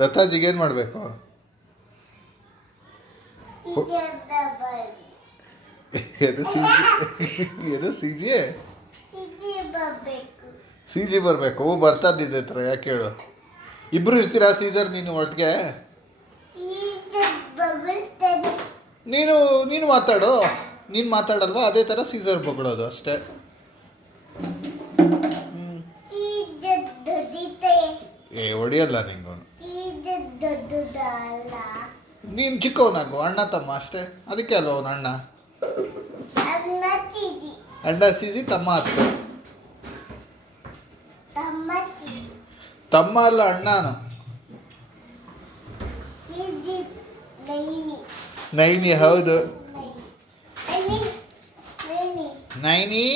ಲತಾಜಿಗೆ ಏನು ಮಾಡಬೇಕು? ಎದು ಸಿ ಜಿ ಬರಬೇಕು. ಬರ್ತದಿದ್ದೆ ಹತ್ರ ಯಾಕೆ ಹೇಳು? ಇಬ್ರು ಇರ್ತೀರಾ ಸೀಸರ್ ನೀನು ಒಟ್ಟಿಗೆ? ನೀನು ಮಾತಾಡು. ನೀನು ಮಾತಾಡಲ್ವಾ? ಅದೇ ಥರ ಸೀಸರ್ ಬಗಳೋದು ಅಷ್ಟೇ. ಹೊಡಿಯಲ್ಲ ನಿಂಗು. ನೀನು ಚಿಕ್ಕವನಾಗು, ಅಣ್ಣ ತಮ್ಮ ಅಷ್ಟೇ. ಅದಕ್ಕೆ ಅಲ್ವ ಅವನು ಅಣ್ಣ. ಅಣ್ಣ ಸಿಜಿ, ತಮ್ಮ ಹತ್ತು. ತಮ್ಮ ಅಲ್ಲ ಅಣ್ಣನು. ನೈನಿ ಹೌದು. ನೈನಿ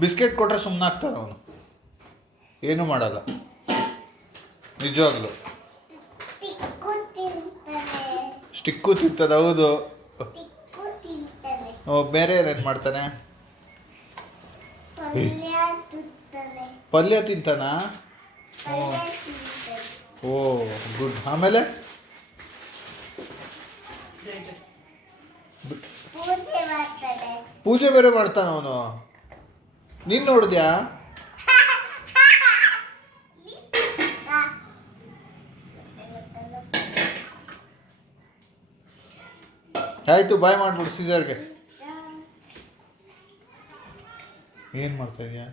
ಬಿಸ್ಕೆಟ್ ಕೊಟ್ರೆ ಸುಮ್ಮನಾಗ್ತಾನೆ ಅವನು, ಏನು ಮಾಡಲ್ಲ ನಿಜವಾಗ್ಲು. ಸ್ಟಿಕ್ಕು ತಿಂತದ ಹೌದು. ಬೇರೆ ಏನೇನು ಮಾಡ್ತಾನೆ? ಪಲ್ಯ ತಿಂತಾನ. ಓ ಗುಡ್. ಆಮೇಲೆ ಪೂಜೆ ಬೇರೆ ಮಾಡ್ತಾನ ಅವನು. ನೀನು ನೋಡಿದ್ಯಾ? ಆಯ್ತು, ಬಾಯ್ ಮಾಡ್ಬಿಡು ಸೀಸರ್ಗೆ. ಏನು ಮಾಡ್ತಾ ಇದೀಯಾ?